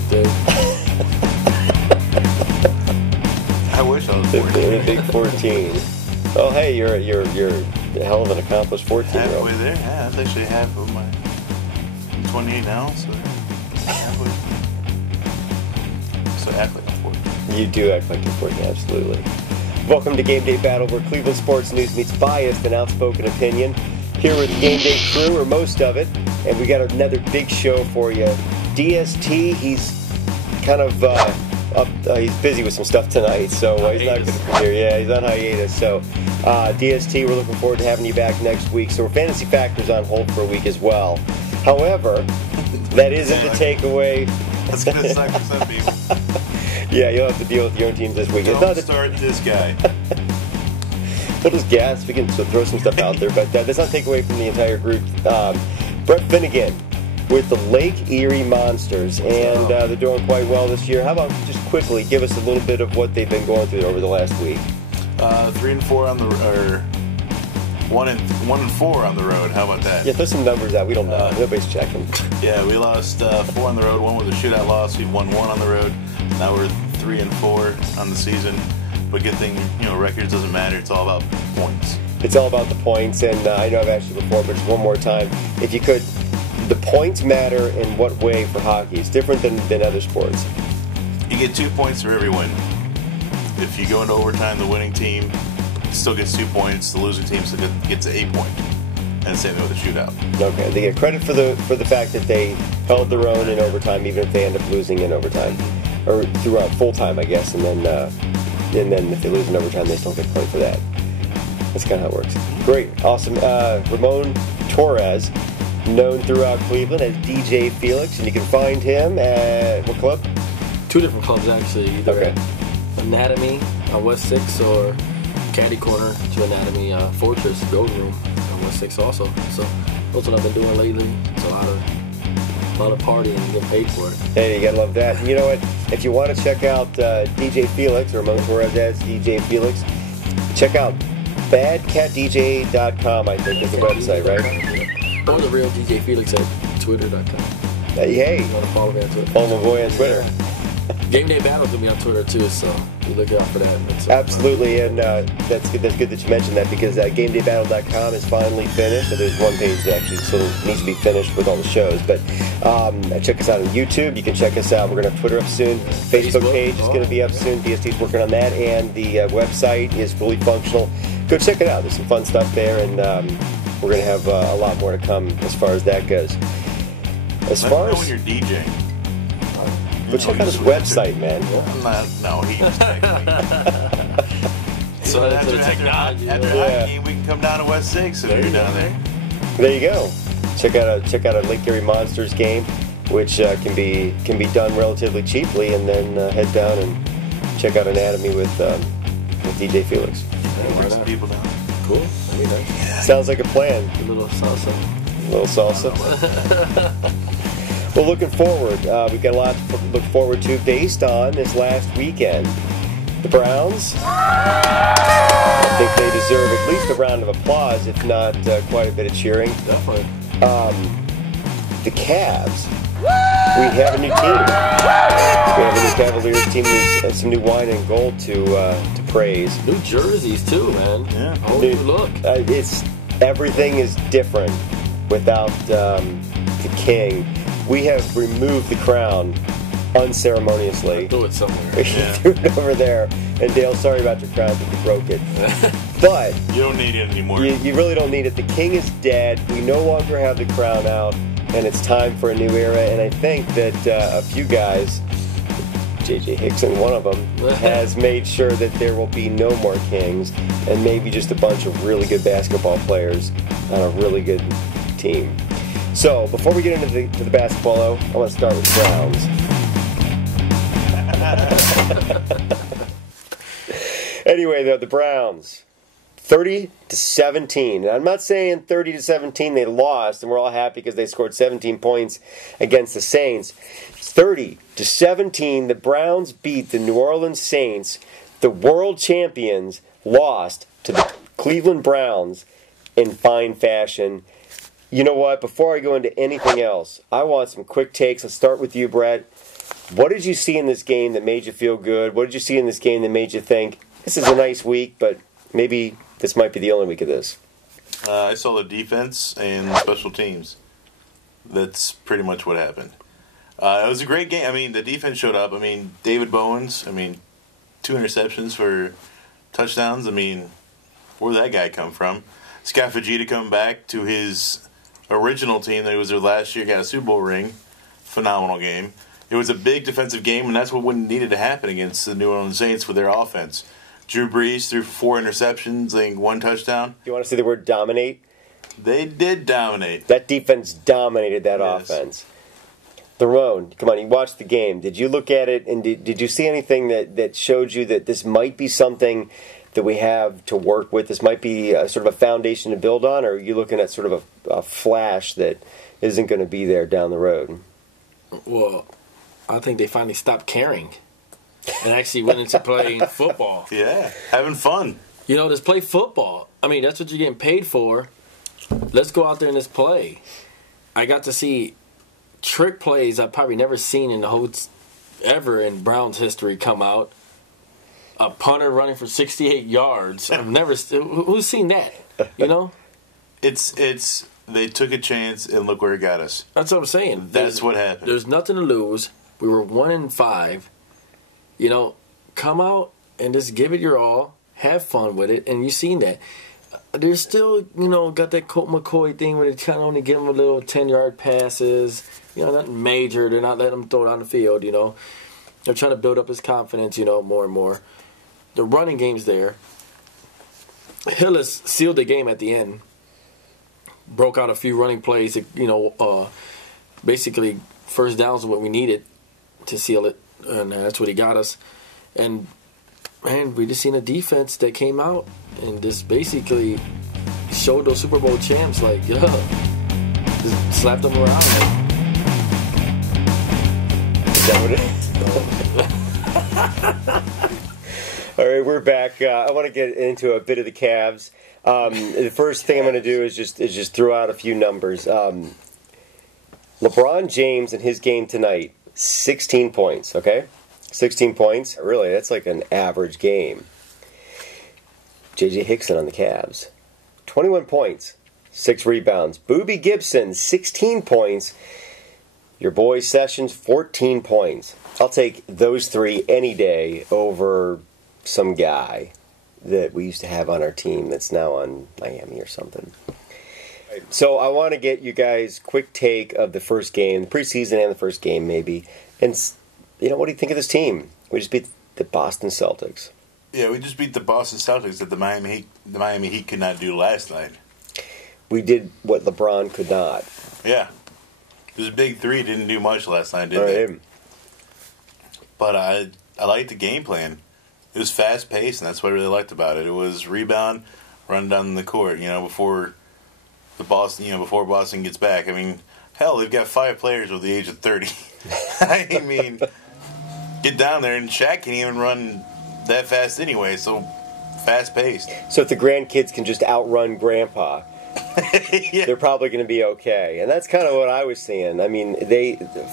birthday. I wish I was 14. The big 14. Oh, hey, you're a hell of an accomplished 14-year-old. Halfway there. Yeah, that's actually half of my. I'm 28 now, so halfway. So I act like I'm 14. You do act like you're 14, absolutely. Welcome to Game Day Battle, where Cleveland sports news meets biased and outspoken opinion. Here with the Game Day crew, or most of it, and we got another big show for you. DST, he's kind of he's busy with some stuff tonight, so he's not going to be here. Yeah, he's on hiatus. So DST, we're looking forward to having you back next week. So Fantasy Factor's on hold for a week as well. However, that isn't the takeaway. That's going to suck for some people. Yeah, you'll have to deal with your own teams this week. Don't start this guy. We'll just gas. We can throw some stuff out there, but that's not take away from the entire group. Brett Finnegan with the Lake Erie Monsters, and they're doing quite well this year. How about just quickly give us a little bit of what they've been going through over the last week? 3-4 on the, or 1-4 on the road. How about that? Yeah, throw some numbers out. We don't know. Nobody's checking. Yeah, we lost 4 on the road. One was a shootout loss. We won 1 on the road. Now we're 3-4 on the season. But good thing, records doesn't matter. It's all about points. It's all about the points, and I know I've asked you before, but just one more time. If you could, the points matter in what way for hockey? It's different than other sports. You get 2 points for every win. If you go into overtime, the winning team still gets 2 points. The losing team still gets 8 points. And same thing with the shootout. Okay, they get credit for the fact that they held their own in overtime, even if they end up losing in overtime, or throughout full time, I guess. And then if they lose in overtime, they still get credit for that. That's kind of how it works. Great, awesome. Ramon Torres, known throughout Cleveland as DJ Felix, and you can find him at what club? 2 different clubs, actually. Either at Anatomy on West 6 or Caddy Corner to Anatomy Fortress Golden Room on West 6 also. So that's what I've been doing lately. It's a lot of partying and getting paid for it. Hey, you gotta love that. And you know what? If you want to check out DJ Felix, or Ramon Torres as DJ Felix, check out badcatdj.com, I think is the website, right? Or the real DJ Felix at twitter.com. Hey. You want to follow me on Twitter? Follow my boy on Twitter. Game Day Battle's going to be on Twitter too, so you look out for that. Absolutely, and that's good that you mentioned that, because GameDayBattle.com is finally finished. So there's one page that actually sort of needs to be finished with all the shows. But check us out on YouTube. You can check us out. We're going to have Twitter up soon. Facebook page is going to be up soon. DST's working on that, and the website is fully functional. Go check it out. There's some fun stuff there, and we're going to have a lot more to come as far as that goes. As far as when you're DJing. But check out his website, man. No, he was technically. So after hockey, we can come down to West 6 if you're down there. There you go. Check out a Lake Erie Monsters game, which can be done relatively cheaply, and then head down and check out Anatomy with DJ Felix. Bring some people down. Cool. Yeah. Sounds like a plan. A little salsa. Well, looking forward, we've got a lot to look forward to based on this last weekend. The Browns, I think they deserve at least a round of applause, if not quite a bit of cheering. Definitely. The Cavs, we have a new team. We have a new Cavaliers team. There's some new wine and gold to praise. New jerseys too, man. Yeah. Whole new look. Everything is different without the king. We have removed the crown unceremoniously. Threw it somewhere. Yeah. Threw it over there. And Dale, sorry about your crown, but you broke it. But you don't need it anymore. You really don't need it. The king is dead. We no longer have the crown out, and it's time for a new era. And I think that a few guys, J.J. Hickson, one of them, has made sure that there will be no more kings, and maybe just a bunch of really good basketball players on a really good team. So, before we get into the basketball, I want to start with the Browns. Anyway, the Browns, 30-17. And I'm not saying 30-17 they lost, and we're all happy because they scored 17 points against the Saints. 30-17, the Browns beat the New Orleans Saints. The world champions lost to the Cleveland Browns in fine fashion. You know what? Before I go into anything else, I want some quick takes. Let's start with you, Brett. What did you see in this game that made you feel good? What did you see in this game that made you think, this is a nice week, but maybe this might be the only week of this? I saw the defense and special teams. That's pretty much what happened. It was a great game. I mean, the defense showed up. I mean, David Bowens, 2 interceptions for touchdowns. I mean, where did that guy come from? Scott Fujita coming back to his original team that he was there last year, got a Super Bowl ring. Phenomenal game. It was a big defensive game, and that's what needed to happen against the New Orleans Saints with their offense. Drew Brees threw 4 interceptions, laying 1 touchdown. You want to say the word dominate? They did dominate. That defense dominated that Yes. offense. Ramon, come on, you watched the game. Did you look at it, and did you see anything that showed you that this might be something that we have to work with? This might be sort of a foundation to build on, or are you looking at sort of a flash that isn't going to be there down the road? Well, I think they finally stopped caring and actually went into playing football. Yeah, having fun. Just play football. I mean, that's what you're getting paid for. Let's go out there and just play. I got to see trick plays I've probably never seen in the whole ever in Browns history come out. A punter running for 68 yards. I've never. Who's seen that? It's they took a chance and look where it got us. That's what I'm saying. That's what happened. There's nothing to lose. We were 1-5. Come out and just give it your all. Have fun with it, and you've seen that. They're still, got that Colt McCoy thing where they kind of only give them a little 10-yard passes. Nothing major. They're not letting him throw it on the field. They're trying to build up his confidence. More and more. The running game's there. Hillis sealed the game at the end. Broke out a few running plays. Basically first downs are what we needed to seal it, and that's what he got us. And man, we just seen a defense that came out and just basically showed those Super Bowl champs just slapped them around. Is that what it is? All right, we're back. I want to get into a bit of the Cavs. The first thing I'm going to do is just throw out a few numbers. LeBron James in his game tonight, 16 points, okay? 16 points. Really, that's like an average game. J.J. Hickson on the Cavs, 21 points, 6 rebounds. Boobie Gibson, 16 points. Your boy Sessions, 14 points. I'll take those 3 any day over some guy that we used to have on our team that's now on Miami or something. So I want to get you guys quick take of the first game, the preseason and the first game maybe. And, what do you think of this team? We just beat the Boston Celtics. Yeah, we just beat the Boston Celtics that the Miami Heat could not do last night. We did what LeBron could not. Yeah. It was a big 3, didn't do much last night, did they? But I liked the game plan. It was fast-paced, and that's what I really liked about it. It was rebound, run down the court, before before Boston gets back. I mean, hell, they've got 5 players over the age of 30. I mean, get down there, and Shaq can't even run that fast anyway, so fast-paced. So if the grandkids can just outrun Grandpa, Yeah. they're probably going to be okay. And that's kind of what I was seeing. I mean,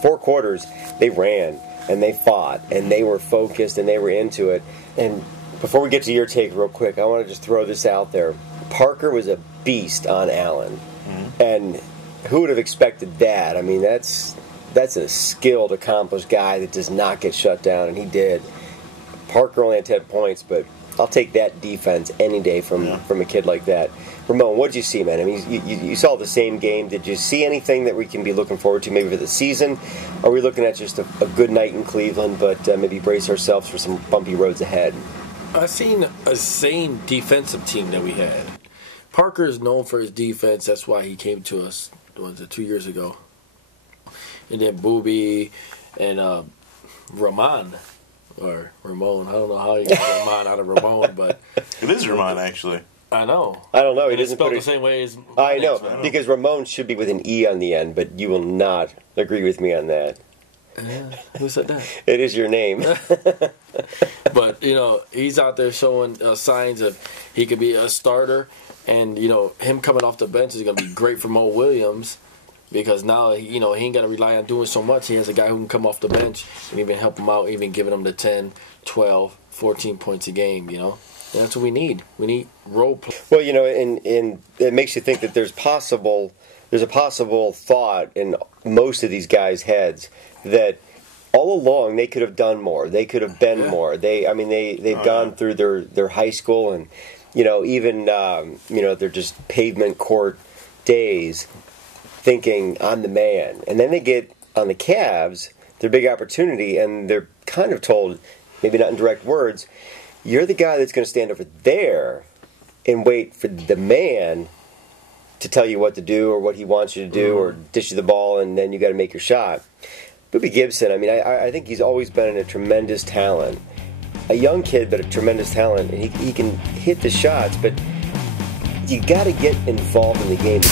4 quarters, they ran, and they fought, and they were focused, and they were into it. And before we get to your take real quick, I want to just throw this out there. Parker was a beast on Allen. Mm-hmm. And who would have expected that? I mean, that's a skilled, accomplished guy that does not get shut down, and he did. Parker only had 10 points, but I'll take that defense any day from a kid like that. Ramon, what did you see, man? I mean, you saw the same game. Did you see anything that we can be looking forward to maybe for the season? Are we looking at just a good night in Cleveland, but maybe brace ourselves for some bumpy roads ahead? I've seen a same defensive team that we had. Parker is known for his defense. That's why he came to us, 2 years ago? And then Boobie and Ramon, or Ramon. I don't know how you get Ramon out of Ramon, but It is Ramon, actually. I know. I don't know. He And it's doesn't spelled put the it. same way as I know, spelled. because Ramon should be with an E on the end, but you will not agree with me on that. Who said that? It is your name. But, he's out there showing signs of he could be a starter. And, him coming off the bench is going to be great for Mo Williams. because now he ain't got to rely on doing so much. He has a guy who can come off the bench and even help him out, even giving him the 10, 12, 14 points a game. And that's what we need. We need role play. Well, and it makes you think that there's a possible thought in most of these guys' heads that all along they could have done more. They could have been more. They've gone through their high school and even they're just pavement court days thinking I'm the man, and then they get on the Cavs, their big opportunity, and they're kind of told, maybe not in direct words, you're the guy that's going to stand over there and wait for the man to tell you what to do or what he wants you to do or dish you the ball, and then you got to make your shot. Boobie Gibson, I think he's always been a tremendous talent. A young kid, but a tremendous talent. And he can hit the shots, but you got to get involved in the game.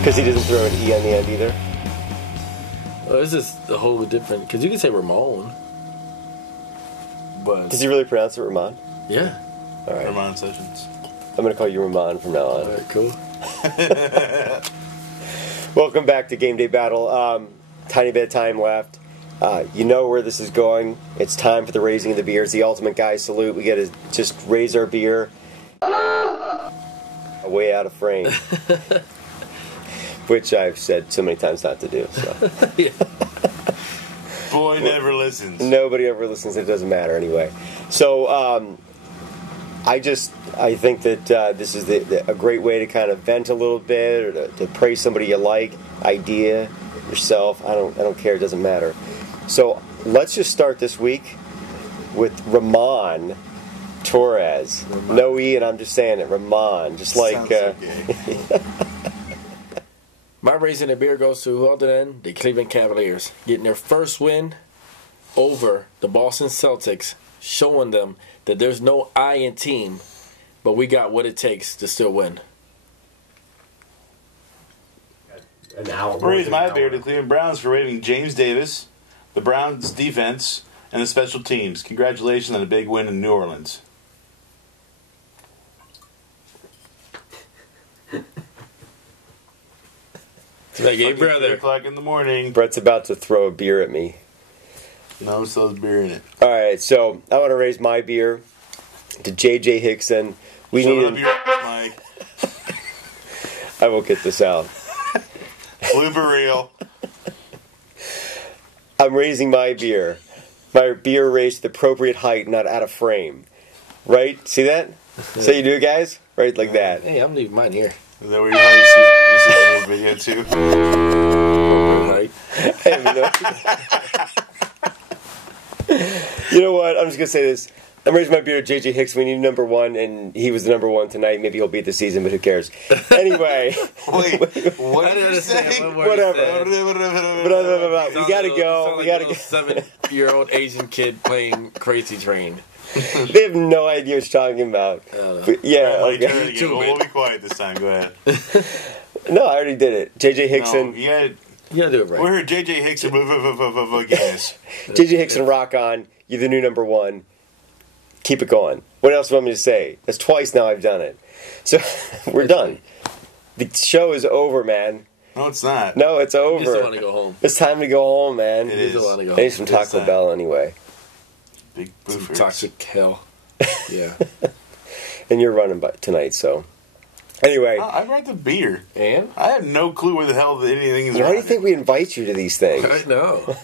Because he doesn't throw an E on the end either? Well, this is a whole different... Because you can say Ramon. But... Does he really pronounce it Ramon? Yeah. All right. Ramon Sessions. I'm going to call you Ramon from now on. All right, cool. Welcome back to Game Day Battle. Tiny bit of time left. You know where this is going. It's time for the raising of the beers. The ultimate guy salute. We got to just raise our beer way out of frame. Which I've said so many times not to do. So. Yeah. Boy never listens. Nobody ever listens. It doesn't matter anyway. So I think that this is a great way to kind of vent a little bit, or to praise somebody you like, idea, yourself. I don't care. It doesn't matter. So let's just start this week with Ramon Torres. No E, and I'm just saying it, Ramon. Just like. My raising the beer goes to who other than the Cleveland Cavaliers, getting their first win over the Boston Celtics, showing them that there's no I in team, but we got what it takes to still win. Raise my beer to Cleveland Browns for rating James Davis, the Browns' defense, and the special teams. Congratulations on a big win in New Orleans. It's like, hey, brother. 3 o'clock in the morning. Brett's about to throw a beer at me. No, still has beer in it. All right, so I want to raise my beer to J.J. Hickson. We Shut need up your ass, Mike. I will get this out. Blooper reel. I'm raising my beer. My beer raised to the appropriate height, not out of frame. Right? See that? So you do it, guys? Right, like that. Hey, I'm leaving mine here. Is that where you want to see the video too? Right. You know what? I'm just going to say this. I'm raising my beer to J.J. Hicks. We need number one, and he was the number one tonight. Maybe he'll beat the season, but who cares? Anyway. Wait, what did you say? Whatever. We got to go. We got to go. 7-year-old Asian kid playing Crazy Train. They have no idea what you're talking about. But, yeah. Okay. We'll be quiet this time. Go ahead. No, I already did it. J.J. Hickson. No, You gotta do it right. we heard J.J. Hickson. Guess. J.J. Hickson, rock on. You're the new number one. Keep it going. What else do you want me to say? That's twice now I've done it. So, we're done. The show is over, man. No, it's not. No, it's over. You just want to go home. It's time to go home, man. It is. You want to go I home. need some Taco Bell anyway. Big Some boofers. toxic hell. Yeah. And you're running by tonight, so. Anyway. I brought the beer. And? I have no clue where the hell anything is. Why do you think we invite you to these things? I know.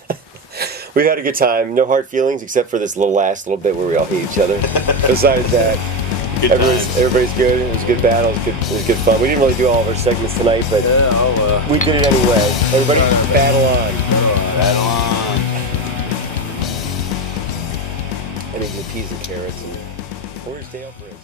We've had a good time. No hard feelings except for this last little bit where we all hate each other. Besides that, everybody's good. It was a good battle. It was good fun. We didn't really do all of our segments tonight, but we did it anyway. Everybody, battle on. Battle on. And eating the peas and carrots. And where's Dale for it?